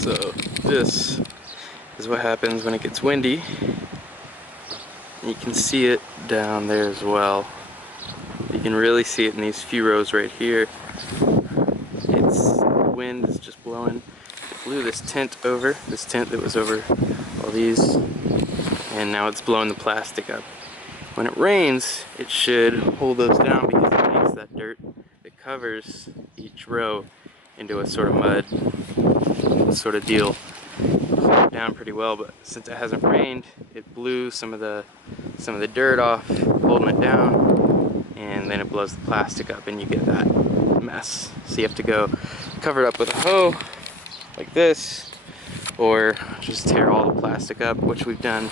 So this is what happens when it gets windy. You can see it down there as well. You can really see it in these few rows right here. The wind is just blowing. It blew this tent over, this tent that was over all these, and now it's blowing the plastic up. When it rains, it should hold those down because it makes that dirt that covers each row into a sort of mud sort of deal. Hold it down pretty well, but since it hasn't rained, it blew some of the dirt off, holding it down, and then it blows the plastic up and you get that mess. So you have to go cover it up with a hoe like this, or just tear all the plastic up, which we've done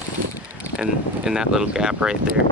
in that little gap right there.